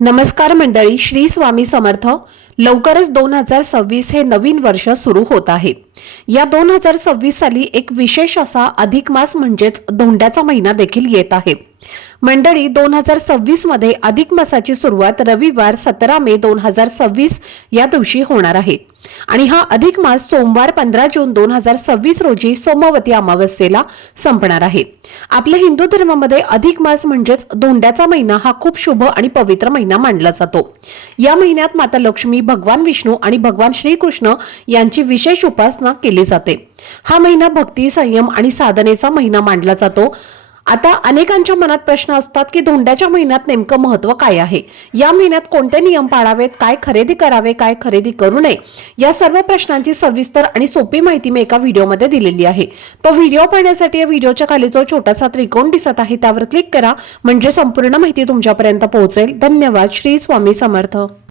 नमस्कार मंडळी श्री स्वामी समर्थ. लवकरच दोन हजार सव्वीस हे नवीन वर्ष सुरू होत आहे. या दोन हजार सव्वीस साली एक विशेष असा अधिक मास म्हणजेच धोंड्याचा महिना देखील येत आहे. मंडळी दोन हजार सव्वीसमध्ये अधिक मासाची सुरुवात रविवार सतरा मे दोन हजार सव्वीस या दिवशी होणार आहे. आणि हा अधिक मास सोमवार पंधरा जून दोन हजार सव्वीस रोजी सोमवती अमावस्येला संपणार आहे. आपल्या हिंदू धर्मामध्ये अधिक मास म्हणजेच धोंड्याचा महिना हा खूप शुभ आणि पवित्र महिना मानला जातो. या महिन्यात माता लक्ष्मी भगवान विष्णू आणि भगवान श्रीकृष्ण यांची विशेष उपासना केली जाते. हा महिना भक्ती संयम आणि साधनेचा महिना मानला जातो. आता अनेकांच्या मनात प्रश्न असतात की धोंड्याच्या महिन्यात नेमकं महत्त्व काय आहे? या महिन्यात कोणते नियम पाळावेत? काय खरेदी करावे? काय खरेदी करू नये? या सर्व प्रश्नांची सविस्तर आणि सोपी माहिती मी एका व्हिडिओमध्ये दिलेली आहे. तो व्हिडिओ पाहण्यासाठी या व्हिडिओच्या खाली जो छोटासा त्रिकोण दिसत आहे त्यावर क्लिक करा. म्हणजे संपूर्ण माहिती तुमच्यापर्यंत पोहोचेल. धन्यवाद. श्री स्वामी समर्थ.